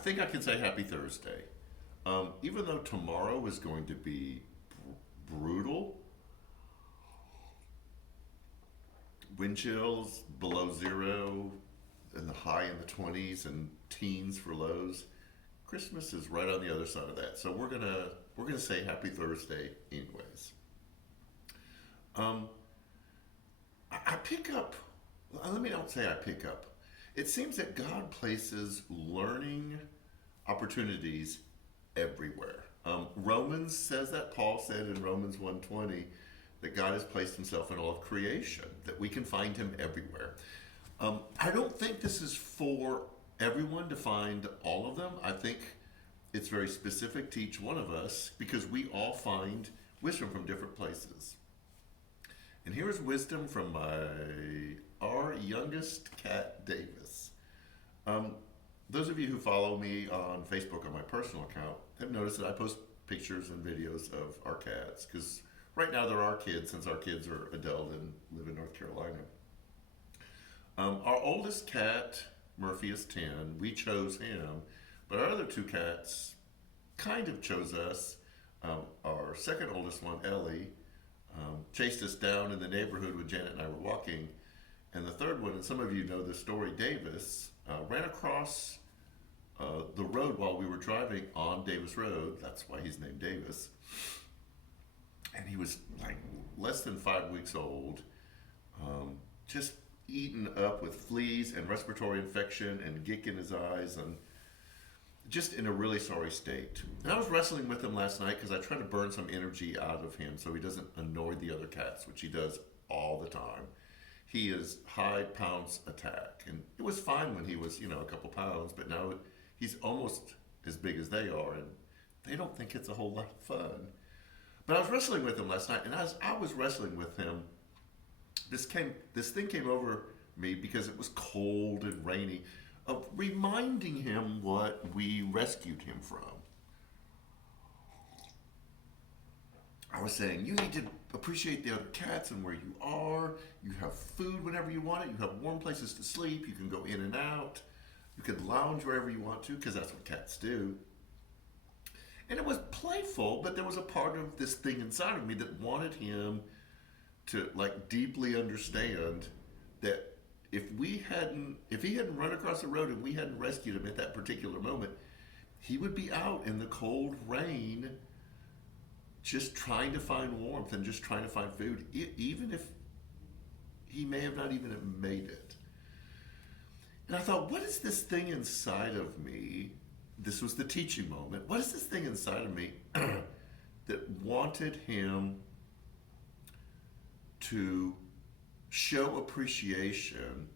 think I can say happy Thursday. Even though tomorrow is going to be brutal, wind chills below zero, and the high in the 20s and teens for lows. Christmas is right on the other side of that. So we're gonna say happy Thursday anyways. Um, I pick up. Let me not say I pick up. It seems that God places learning opportunities everywhere. Romans says that. Paul said in Romans 1:20 that God has placed himself in all of creation, that we can find him everywhere. I don't think this is for everyone to find all of them. I think it's very specific to each one of us because we all find wisdom from different places. And here is wisdom from our youngest cat, Davis. Um, those of you who follow me on Facebook on my personal account have noticed that I post pictures and videos of our cats because right now they're our kids since our kids are adult and live in North Carolina. Our oldest cat, Murphy, is 10. We chose him, but our other two cats kind of chose us. Our second oldest one, Ellie, chased us down in the neighborhood when Janet and I were walking. And the third one, and some of you know this story, Davis, ran across the road while we were driving on Davis Road. That's why he's named Davis. And he was like less than 5 weeks old, just eaten up with fleas and respiratory infection and gick in his eyes and just in a really sorry state. And I was wrestling with him last night because I try to burn some energy out of him so he doesn't annoy the other cats, which he does all the time. He is hide, pounce, attack. And it was fine when he was, a couple pounds, but now he's almost as big as they are, and they don't think it's a whole lot of fun. But I was wrestling with him last night, and as I was wrestling with him, this thing came over me because it was cold and rainy, of reminding him what we rescued him from. I was saying, you need to appreciate the other cats and where you are. You have food whenever you want it. You have warm places to sleep. You can go in and out. You can lounge wherever you want to because that's what cats do. And it was playful, but there was a part of this thing inside of me that wanted him to deeply understand that if he hadn't run across the road and we hadn't rescued him at that particular moment, he would be out in the cold rain just trying to find warmth and just trying to find food, even if he may have not even have made it. And I thought, what is this thing inside of me? This was the teaching moment. What is this thing inside of me that wanted him to show appreciation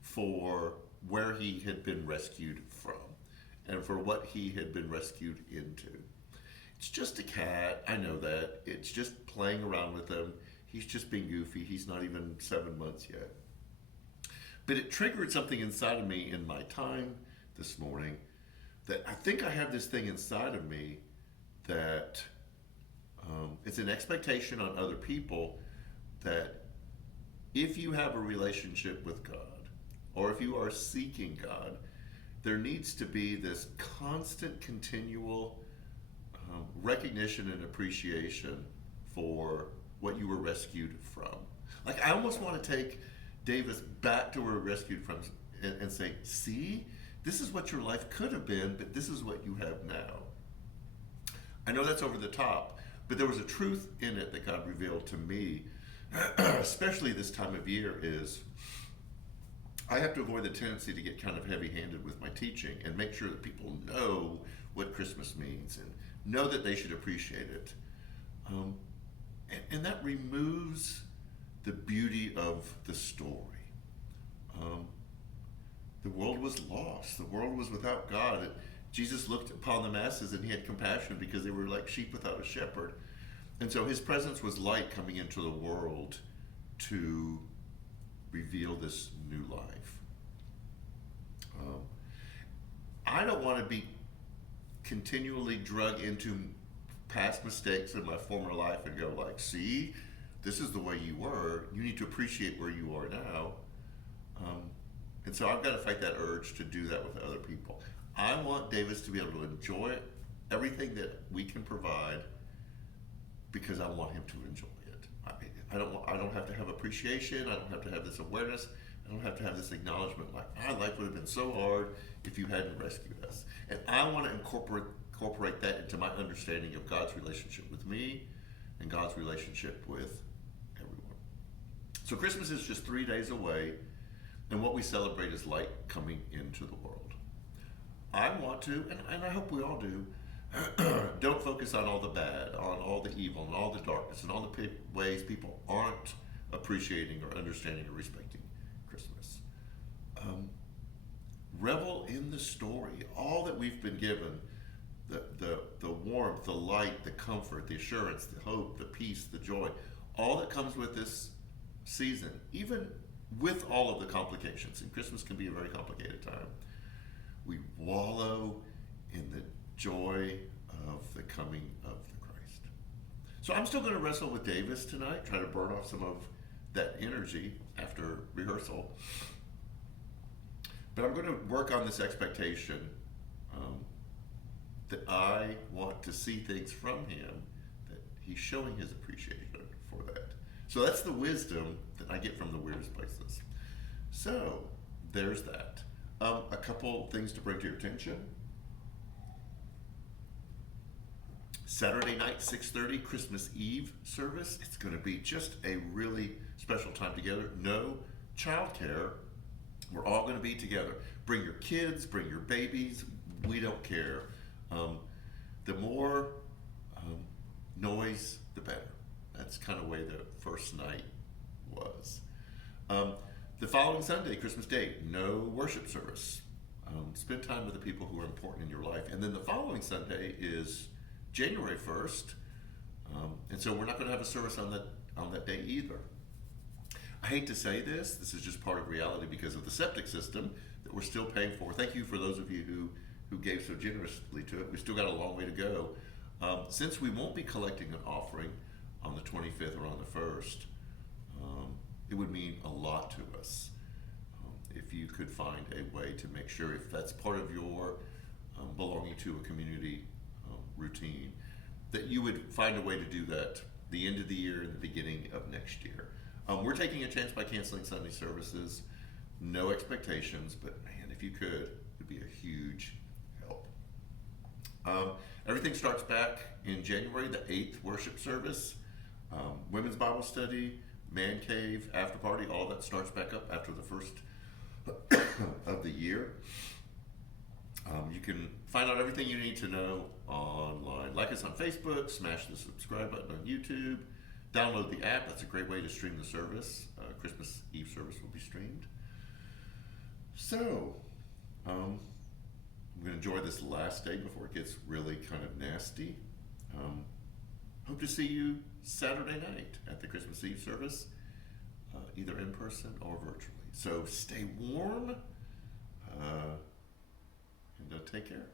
for where he had been rescued from and for what he had been rescued into? It's just a cat. I know that. It's just playing around with him. He's just being goofy. He's not even 7 months yet. But it triggered something inside of me in my time this morning that I think I have this thing inside of me that it's an expectation on other people that if you have a relationship with God or if you are seeking God, there needs to be this constant, continual recognition and appreciation for what you were rescued from. I almost want to take Davis back to where we were rescued from and say, see, this is what your life could have been, but this is what you have now. I know that's over the top, but there was a truth in it that God revealed to me, especially this time of year, is I have to avoid the tendency to get kind of heavy-handed with my teaching and make sure that people know what Christmas means and know that they should appreciate it. And that removes the beauty of the story. The world was lost. The world was without God. Jesus looked upon the masses and he had compassion because they were like sheep without a shepherd. And so his presence was light coming into the world to reveal this new life. I don't want to be continually drug into past mistakes in my former life and go see, this is the way you were. You need to appreciate where you are now. And so I've got to fight that urge to do that with other people. I want Davis to be able to enjoy everything that we can provide because I want him to enjoy it. I don't have to have appreciation. I don't have to have this awareness. I don't have to have this acknowledgement like, our life would have been so hard if you hadn't rescued us. And I want to incorporate that into my understanding of God's relationship with me and God's relationship with everyone. So Christmas is just 3 days away, and what we celebrate is light coming into the world. I want to, and I hope we all do, don't focus on all the bad, on all the evil, and all the darkness, and all the ways people aren't appreciating or understanding or respecting Christmas. Revel in the story, all that we've been given, the warmth, the light, the comfort, the assurance, the hope, the peace, the joy, all that comes with this season, even with all of the complications. And Christmas can be a very complicated time. We wallow in the joy of the coming of the Christ. So I'm still going to wrestle with Davis tonight, try to burn off some of that energy after rehearsal. But I'm going to work on this expectation that I want to see things from him, that he's showing his appreciation for that. So that's the wisdom that I get from the weirdest places. So there's that. A couple things to bring to your attention. Saturday night, 6:30, Christmas Eve service. It's going to be just a really special time together. No childcare. We're all going to be together. Bring your kids, bring your babies. We don't care. The more noise, the better. That's kind of the way the first night was. The following Sunday, Christmas Day, no worship service. Spend time with the people who are important in your life. And then the following Sunday is January 1st. And so we're not going to have a service on that day either. I hate to say this is just part of reality because of the septic system that we're still paying for. Thank you for those of you who gave so generously to it. We've still got a long way to go. Since we won't be collecting an offering on the 25th or on the 1st, it would mean a lot to us if you could find a way to make sure, if that's part of your belonging to a community routine, that you would find a way to do that the end of the year and the beginning of next year. We're taking a chance by canceling Sunday services. No expectations, but man, if you could, it'd be a huge help. Everything starts back in January, the 8th worship service, women's Bible study, man cave, after party, all that starts back up after the first of the year. You can find out everything you need to know online. Like us on Facebook, smash the subscribe button on YouTube, download the app. That's a great way to stream the service. Christmas Eve service will be streamed. So, I'm going to enjoy this last day before it gets really kind of nasty. Hope to see you Saturday night at the Christmas Eve service, either in person or virtually. So stay warm and take care.